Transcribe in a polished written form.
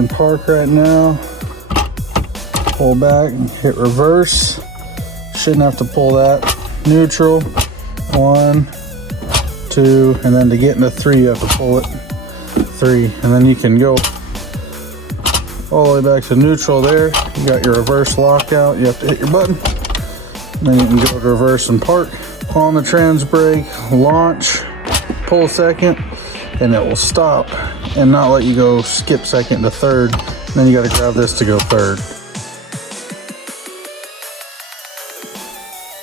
In park right now. Pull back, hit reverse. Shouldn't have to pull that. Neutral. 1, 2, and then to get into 3, you have to pull it. 3, and then you can go all the way back to neutral there. You got your reverse lockout. You have to hit your button. And then you can go to reverse and park. On the trans brake, launch, pull second, and it will stop and not let you go skip second to third. And then you got to grab this to go third.